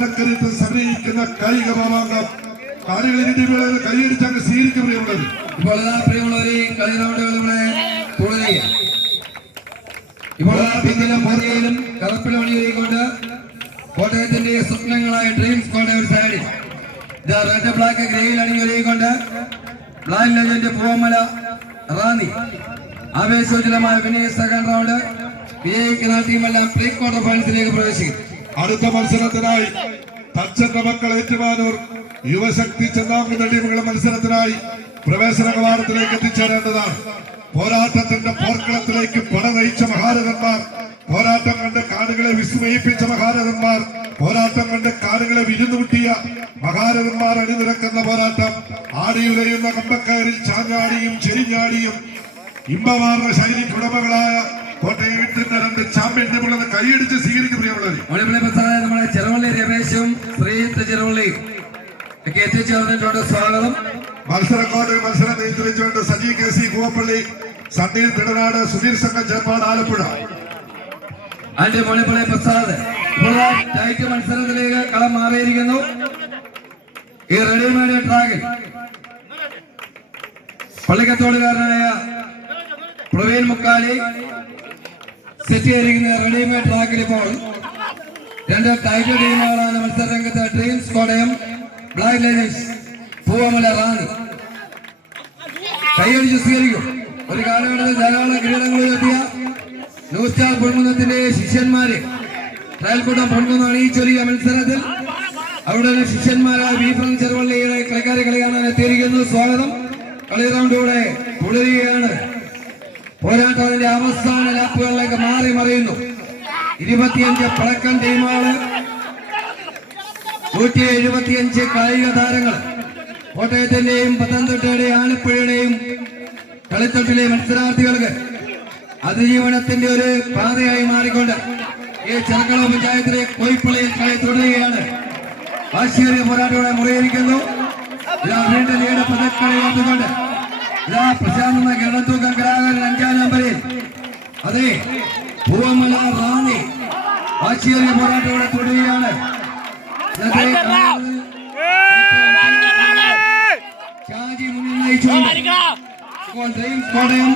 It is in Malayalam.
മനക്കരുത്ത് സമീപിക്കുന്ന കായിക മാമാങ്കം കാണികളിൽ കൈയടിച്ച് അങ്ങ് സ്വീകരിക്കും പ്രിയമുള്ളത്. ഇപ്പോൾ പ്രിയമുള്ളവരെ കളി റൗണ്ടുകളിലൂടെ തുടരുക. ഇപ്പോൾ പിന്നിലെ മോദിയിലും കറുപ്പിലണിയൊരുക്കൊണ്ട് കോട്ടയത്തിന്റെ സ്വപ്നങ്ങളായ ഡ്രീംസ് കോട്ടയം ഒരു സൈഡിൽ റെഡ് ബ്ലാക്ക് ഗ്രേയിൽ അണിയൊരുക്കൊണ്ട് ബ്ലാക്ക് ലെജൻഡ് പൂവമല റാന്നി ആവേശോജ്വലമായ വിനയ സെക്കൻഡ് റൗണ്ട് വിജയിക്കുന്ന ടീമെല്ലാം പ്രീ ക്വാർട്ടർ ഫൈനൽസിലേക്ക് പ്രവേശിക്കും. അടുത്ത മത്സരത്തിനായി തച്ചന്റെ മക്കൾ ഏറ്റുമാനൂർ യുവശക്തി ചെന്നാകുന്ന ടീമുകളുടെ മത്സരത്തിനായി പ്രവേശന കവാടത്തിലേക്ക് എത്തിച്ചേരേണ്ടതാണ്. പോരാട്ടത്തിന്റെ പോർക്കളത്തിലേക്ക് പട നയിച്ച മഹാരഥന്മാർ, പോരാട്ടം കണ്ട് കാടുകളെ വിസ്മയിപ്പിച്ച മഹാരഥന്മാർ, പോരാട്ടം കണ്ട് കാടുകളെ വിരുന്നുമുട്ടിയ മഹാരഥന്മാർ അണിനിരക്കുന്ന പോരാട്ടം. ആടിയുലയുന്ന കമ്പക്കയറിൽ ചാഞ്ഞാടിയും ചെരിഞ്ഞാടിയും ഇമ്പമാർന്ന ശൈലിക്ക് ഉടമകളായ കോട്ടയം വീട്ടിന്റെ രണ്ട് ചാമ്പ്യൻ ടീമുകളെ കൈയടിച്ച് സ്വീകരിക്കും പ്രിയമുള്ളവർ. നമ്മുടെ ചെറുവള്ളി രമേശും ശ്രീത്ത് ചെറുവള്ളിയും എത്തിച്ചേർന്നിട്ടുണ്ട്. സ്വാഗതം. മത്സരം നിയന്ത്രിച്ചുകൊണ്ട് സജി കെ സി കൂവപ്പള്ളി, സണ്ണീർ തിടനാട്, സുധീർ സംഘം ചേർപ്പാട് ആലപ്പുഴ. അതിന്റെ മണിപ്പള്ളി പ്രസാദ് ടൈറ്റ് മത്സരത്തിലേക്ക് കളം മാറിയിരിക്കുന്നു. ഈ റെഡിമേഡ് ട്രാക്കിൽ പള്ളിക്കത്തോടുകാരനായ പ്രവീൺ മുക്കാലി സെറ്റ് ചെയ്തിരിക്കുന്ന റെഡിമേഡ് ട്രാക്കിൽ ഇപ്പോൾ രണ്ട് ടൈറ്റ് ടീമുകളാണ് മത്സര രംഗത്ത്. Dreams Kottayam, black legends Poovamala Ranni. കൈയടിച്ച് സ്വീകരിക്കും. ഒരു കാലഘട്ടത്തിൽ ധാരാളം കിരീടങ്ങൾ ഉയർത്തിയ ന്യൂസ് സ്റ്റാർ പൊൻകുന്നത്തിന്റെ ശിഷ്യന്മാര് ട്രയൽക്കൂട്ടം പൊൻകുന്ന് അണിയിച്ചൊരുക്കിയ മത്സരത്തിൽ അവിടെ ശിഷ്യന്മാരായ ബി ഫ്രം ചെറുവള്ളിയുടെ കളിക്കാരെ കളി കാണാൻ എത്തിയിരിക്കുന്നു. സ്വാഗതം. കളി റൗണ്ടിലൂടെ തുടരുകയാണ്. പോരാട്ടം അതിന്റെ അവസാന ലാപ്പുകളിലേക്ക് മാറി മറിയുന്നു. 25 പഴക്കൻ ടീമുകള്, 175 കായിക താരങ്ങൾ. കോട്ടയത്തിന്റെയും പത്തനംതിട്ടയുടെയും ആലപ്പുഴയുടെയും കളിത്തട്ടിലെ മത്സരാർത്ഥികൾക്ക് അതിജീവനത്തിന്റെ ഒരു പാതയായി മാറിക്കൊണ്ട് ഈ ചെറുക്കള പഞ്ചായത്തിലെ കോയിപ്പള്ളിയിൽ കളി തുടരുകയാണ്. വാശിയേറിയ പോരാട്ടങ്ങളെ മുറിയിരിക്കുന്നു. വീണ്ടും ലീഡ് പതക്കളി ഉയർത്തിക്കൊണ്ട് പ്രശാന്ത കിരണത്തൂക്കം കലാകാരൻ 5ാം നമ്പറിൽ. അതെ, പൂവമല റാന്നി വാശിയേറിയ പോരാട്ടങ്ങളെ തുടരുകയാണ്. ഷാജി മുന്നിൽ നയിച്ചുകൊണ്ട് കോട്ടയം